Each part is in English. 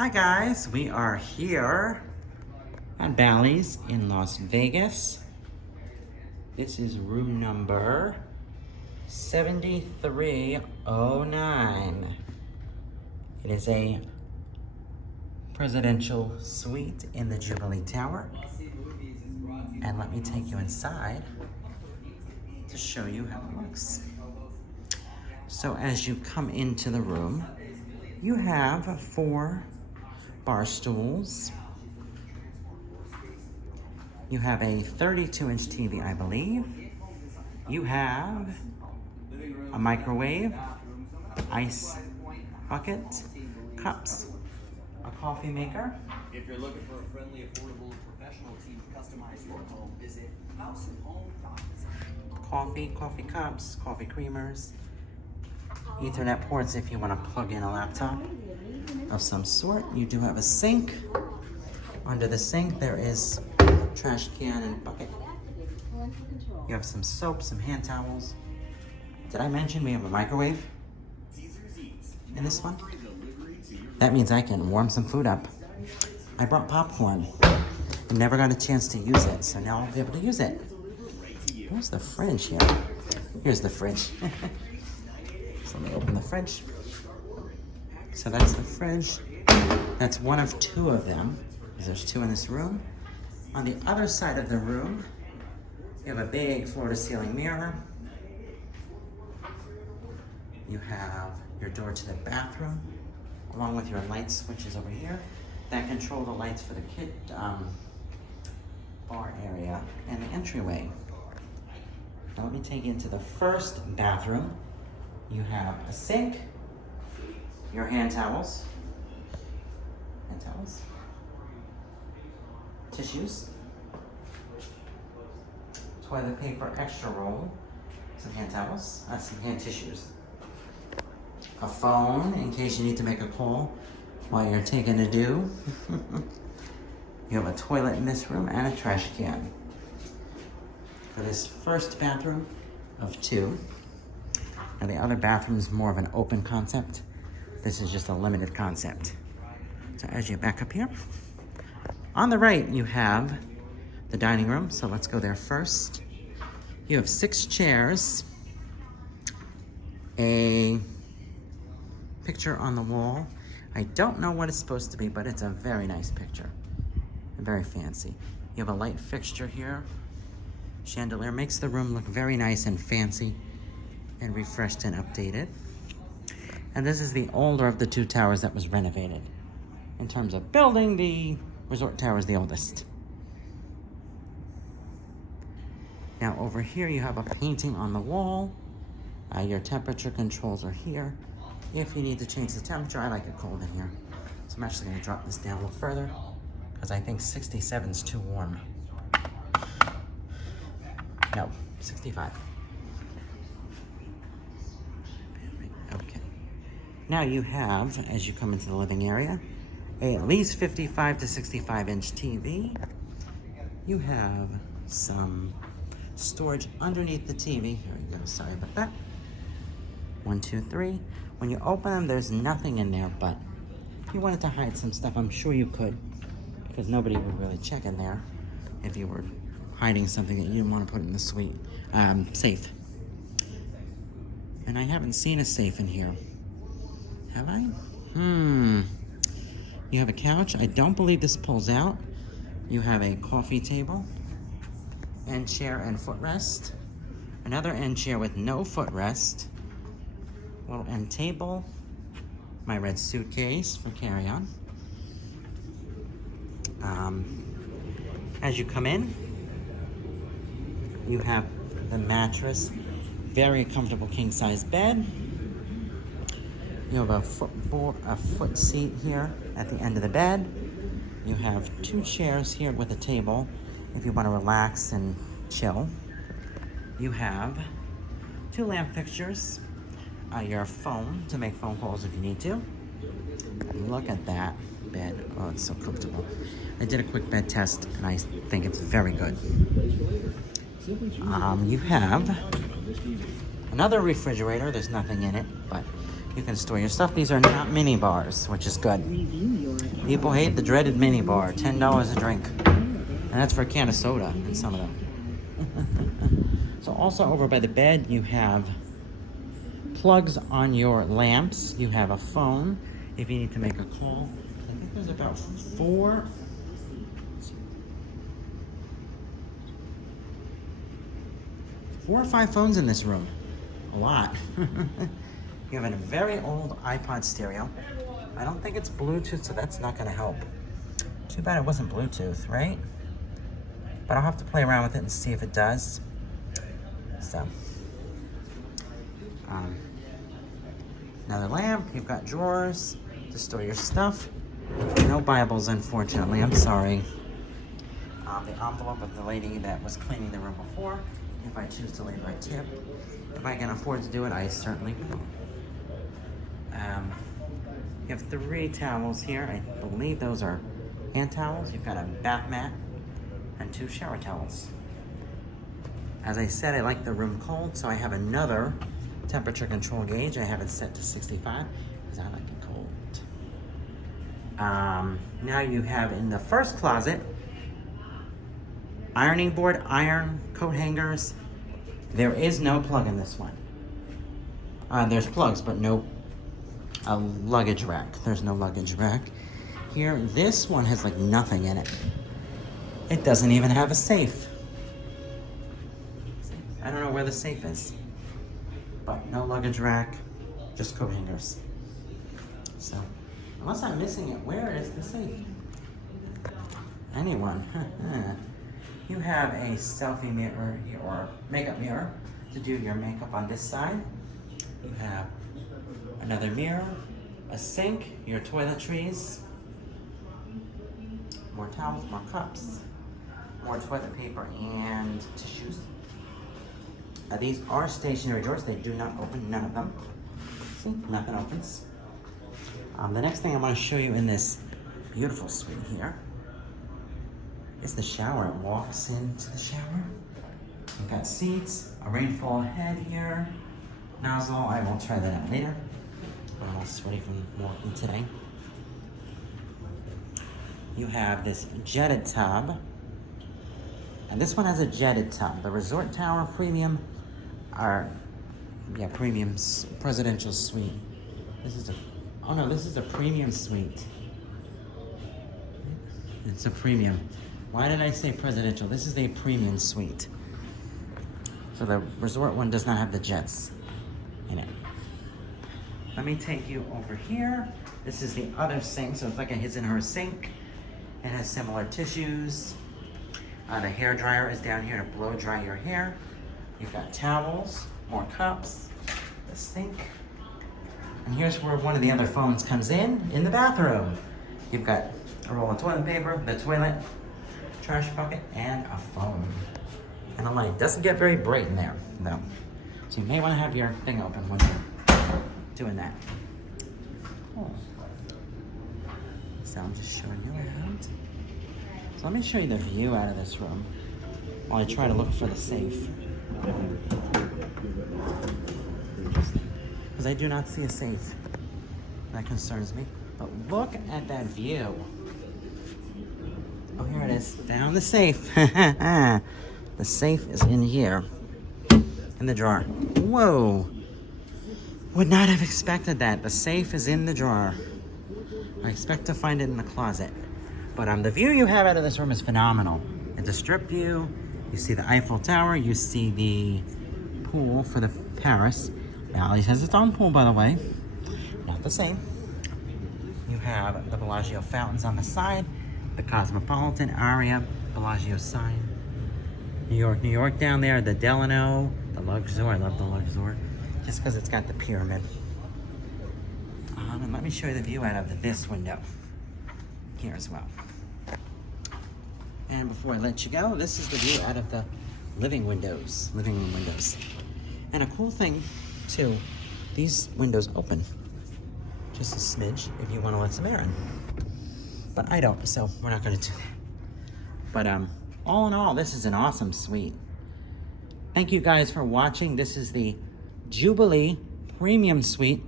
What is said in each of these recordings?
Hi guys, we are here at Bally's in Las Vegas. This is room number 7309. It is a presidential suite in the Jubilee Tower. And let me take you inside to show you how it looks. So as you come into the room, you have 4 bar stools. You have a 32-inch TV, I believe. You have a microwave, ice bucket, cups, a coffee maker. If you're looking for a friendly, affordable, professional team to customize your home, visit houseandhome.com. Coffee cups, coffee creamers, Ethernet ports if you want to plug in a laptop of some sort. You do have a sink. Under the sink there is trash can and bucket. You have some soap, some hand towels. Did I mention we have a microwave in this one? That means I can warm some food up. I brought popcorn. I never got a chance to use it, so now I'll be able to use it. Where's the fridge here? Here's the fridge. So let me open the fridge. So that's the fridge. That's one of 2 of them, because there's 2 in this room. On the other side of the room, you have a big floor-to-ceiling mirror. You have your door to the bathroom, along with your light switches over here that control the lights for the kid bar area and the entryway. Now let me take you into the first bathroom. You have a sink, your hand towels, tissues, toilet paper, extra roll, some hand towels, some hand tissues, a phone in case you need to make a call while you're taking a do. You have a toilet in this room and a trash can. For this first bathroom of 2. Now the other bathroom is more of an open concept. This is just a limited concept. So as you back up here, on the right you have the dining room. So let's go there first. You have 6 chairs, a picture on the wall. I don't know what it's supposed to be, but it's a very nice picture. Very fancy. You have a light fixture here. Chandelier makes the room look very nice and fancy and refreshed and updated. And this is the older of the 2 towers that was renovated. In terms of building, the resort tower is the oldest. Now over here you have a painting on the wall. Your temperature controls are here. If you need to change the temperature, I like it cold in here. So I'm actually gonna drop this down a little further because I think 67 is too warm. No, 65. Okay. Now you have, as you come into the living area, at least 55 to 65-inch TV. You have some storage underneath the TV. Here we go, sorry about that. 1, 2, 3. When you open them, there's nothing in there, but if you wanted to hide some stuff, I'm sure you could, because nobody would really check in there if you were hiding something that you didn't want to put in the suite, safe. And I haven't seen a safe in here. Have I? You have a couch. I don't believe this pulls out. You have a coffee table, end chair and footrest. Another end chair with no footrest. Little end table. My red suitcase for carry-on. As you come in, you have the mattress, very comfortable king-size bed. You have a foot seat here at the end of the bed. You have 2 chairs here with a table if you want to relax and chill. You have 2 lamp fixtures, your phone to make phone calls if you need to. Look at that bed. Oh, it's so comfortable. I did a quick bed test and I think it's very good. You have another refrigerator. There's nothing in it, but You can store your stuff. These are not mini bars, which is good. People hate the dreaded mini bar, $10 a drink. And that's for a can of soda in some of them. So also over by the bed, you have plugs on your lamps. You have a phone if you need to make a call. I think there's about 4 or 5 phones in this room. A lot. You have a very old iPod stereo. I don't think it's Bluetooth, so that's not gonna help. Too bad it wasn't Bluetooth, right? But I'll have to play around with it and see if it does. So, another lamp. You've got drawers to store your stuff. No Bibles, unfortunately. I'm sorry. The envelope of the lady that was cleaning the room before. If I choose to leave her a tip. If I can afford to do it, I certainly will. You have 3 towels here. I believe those are hand towels. You've got a bath mat and 2 shower towels. As I said, I like the room cold, so I have another temperature control gauge. I have it set to 65 because I like it cold. Now you have in the first closet, ironing board, iron, coat hangers. There is no plug in this one. There's plugs, but no luggage rack. There's no luggage rack. Here, this one has like nothing in it. It doesn't even have a safe. I don't know where the safe is. But no luggage rack, just coat hangers. So, unless I'm missing it, where is the safe? Anyone? You have a selfie mirror or makeup mirror to do your makeup on this side. You have another mirror, a sink, your toiletries, more towels, more cups, more toilet paper, and tissues. These are stationary drawers. They do not open, none of them. See, nothing opens. The next thing I want to show you in this beautiful suite here is the shower. It walks into the shower. You've got seats, a rainfall head here, nozzle. I will try that out later. I'm all sweaty from walking today. You have this jetted tub. And this one has a jetted tub. The Resort Tower Premium Premium Presidential Suite. This is a Premium Suite. It's a premium. Why did I say presidential? This is a premium suite. So the resort one does not have the jets in it. Let me take you over here. This is the other sink, so it's like a his and her sink. It has similar tissues. The hair dryer is down here to blow dry your hair. You've got towels, more cups, the sink. And here's where one of the other phones comes in the bathroom. You've got a roll of toilet paper, the toilet, trash bucket, and a phone. And a light. Doesn't get very bright in there, though. So you may want to have your thing open when you're doing that. Oh. So I'm just showing you around. So let me show you the view out of this room while I try to look for the safe. Because I do not see a safe. That concerns me. But look at that view. Oh, here it is. Found the safe. The safe is in here. In the drawer. Whoa. Would not have expected that. The safe is in the drawer. I expect to find it in the closet. But the view you have out of this room is phenomenal. It's a strip view. You see the Eiffel Tower. You see the pool for the Paris. Bally's has its own pool, by the way. Not the same. You have the Bellagio fountains on the side. The Cosmopolitan, Aria, Bellagio sign. New York, New York down there. The Delano, the Luxor. I love the Luxor. Just because it's got the pyramid. And let me show you the view out of this window. Here as well. And before I let you go, this is the view out of the living room windows. And a cool thing too, these windows open just a smidge if you want to let some air in. But I don't, so we're not going to do that. But all in all, this is an awesome suite. Thank you guys for watching. This is the Jubilee Premium Suite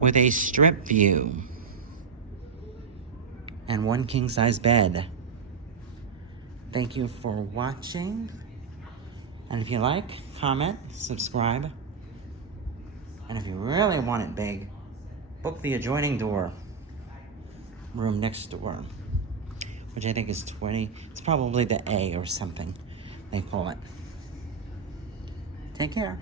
with a strip view and one king-size bed. Thank you for watching. And if you like, comment, subscribe. And if you really want it big, book the adjoining door. Room next door. Which I think is 20. It's probably the A or something they call it. Take care.